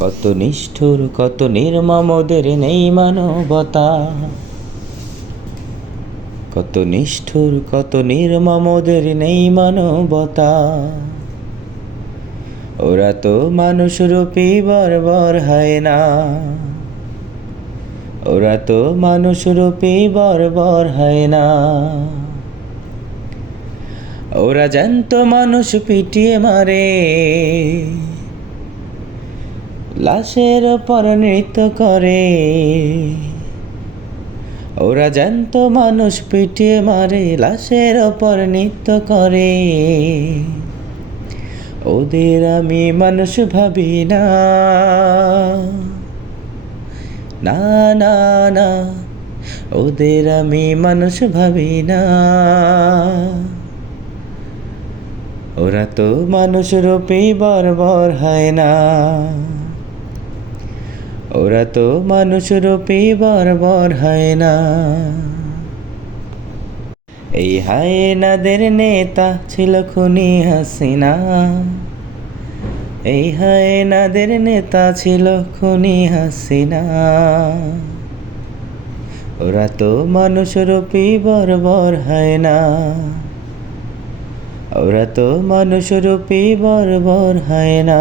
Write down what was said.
কত নিষ্ঠুর কত নির্মম ওদের নেই মানবতা, কত নিষ্ঠুর কত নির্মম ওদের নেই মানবতা। ওরা তো মানুষরূপী বর্বর হয় না, ওরা তো মানুষরূপী বর্বর হয় না। ওরা জ্যান্ত মানুষ পিটিয়ে মারে, লাশের ওপর নৃত্য করে। ওরা জ্যান্ত মানুষ পিটিয়ে মারে, লাশের ওপর নৃত্য করে। ওদের আমি মানুষ ভাবি না, না না না, ওদের আমি মানুষ ভাবি না। ওরা তো মানুষরূপী বর্বর হয় না, ওরা তো মানুষরূপী বর্বর হয় না। এই হায়েনাদের নেতা ছিল খুনি হাসিনা, এই হায়েনাদের নেতা ছিল খুনি হাসিনা। ওরা তো মানুষরূপী বর্বর হয় না, ওরা তো মানুষরূপী বর্বর হয় না।